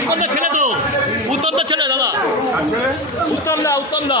উত্তম ছেলে তো উত্তম ছেলে দাদা। উত্তম দা উত্তম দা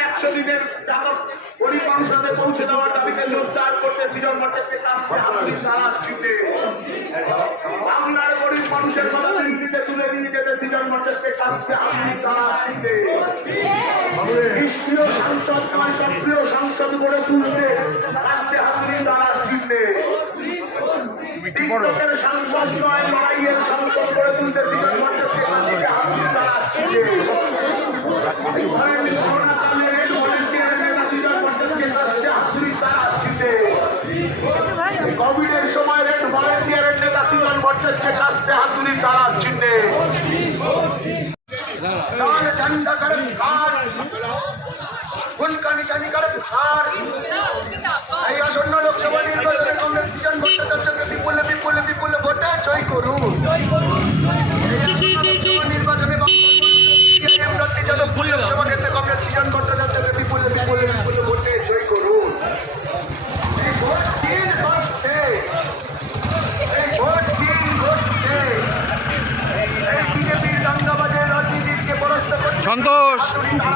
একশো দিনের চালক গরিব মানুষের পৌঁছে দেওয়ার দাবিতে লোকদান করতে বিজন ঘটাচ্ছে বাংলার গরিব মানুষের কথা দিল্লিতে তুলে নিয়ে যেতে বিজন ঘটাচ্ছে কাঁদছে আপনি তারা আসিতে সাংসদ নয়, সক্রিয় সাংসদ গড়ে তুলতে কাঁদছে আপনি তারা আসিতে নয় লড়াইয়ের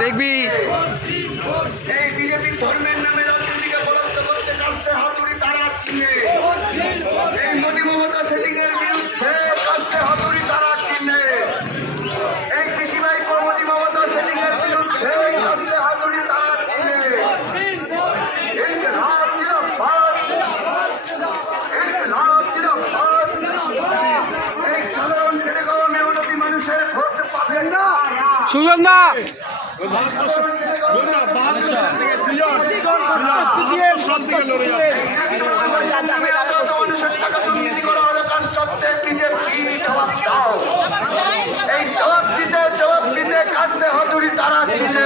দেখবি। সুজন দা জবাব দিতে জবাব দিতে কাঁদতে হজুরি তারা দিচ্ছে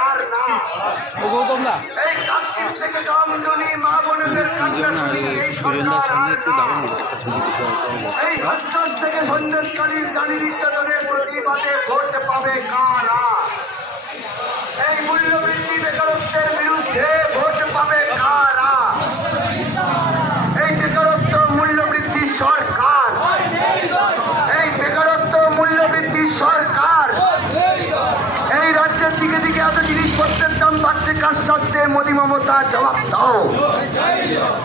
গৌতমদা বীরেন্দ্রার সামনে একটু দাঁড়ানো ছবি এই মূল্য থাকার সত্ত্বে মোদী মমতা জবাব দাও।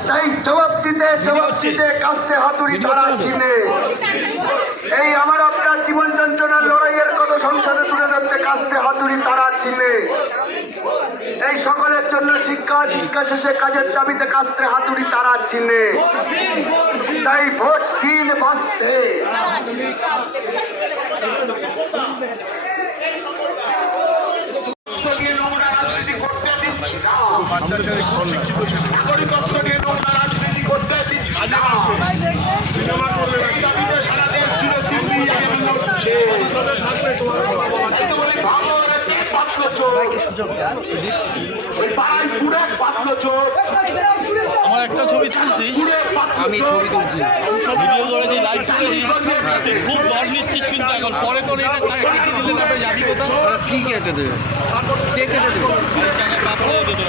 তাই জবাব দিতে জবাব দিতে কাস্তে হাতুড়ি তারা ছিনে এই আমার আপনার জীবন যন্ত্রণার লড়াইয়ের কত সংসদে তুলে ধরতে কাস্তে হাতুড়ি তারা ছিনে এই সকলের জন্য শিক্ষা শিক্ষা শেষে কাজের দাবিতে কাস্তে হাতুড়ি তারা ছিনে তাই ভোট দিন বাঁচতে। আমার একটা ছবি তুলছিস আমি ছবি তুলছি। ভিডিও করেছি লাইভ করেছি তুই খুব দর নিচ্ছিস কিন্তু এখন। পরে করে এটা দিলে তারপরে যাবি কোথাও কি কেটে দেবে কে কেটে দেবে এই টাকা কাপড় হয়ে যেত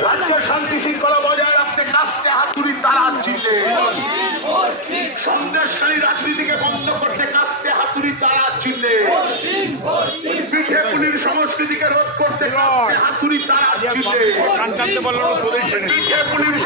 রাজ্য শান্তি শৃঙ্খলা বজায় রাখতে কাস্তে হাতুড়ি তারা চিনে সন্দেশকারী রাজনীতিকে বন্ধ করছে কাস্তে হাতুড়ি তারা চিনে পিঠে সংস্কৃতিকে রোধ করতে কাস্তে হাতুড়ি তারা চিনে পিঠে পুলির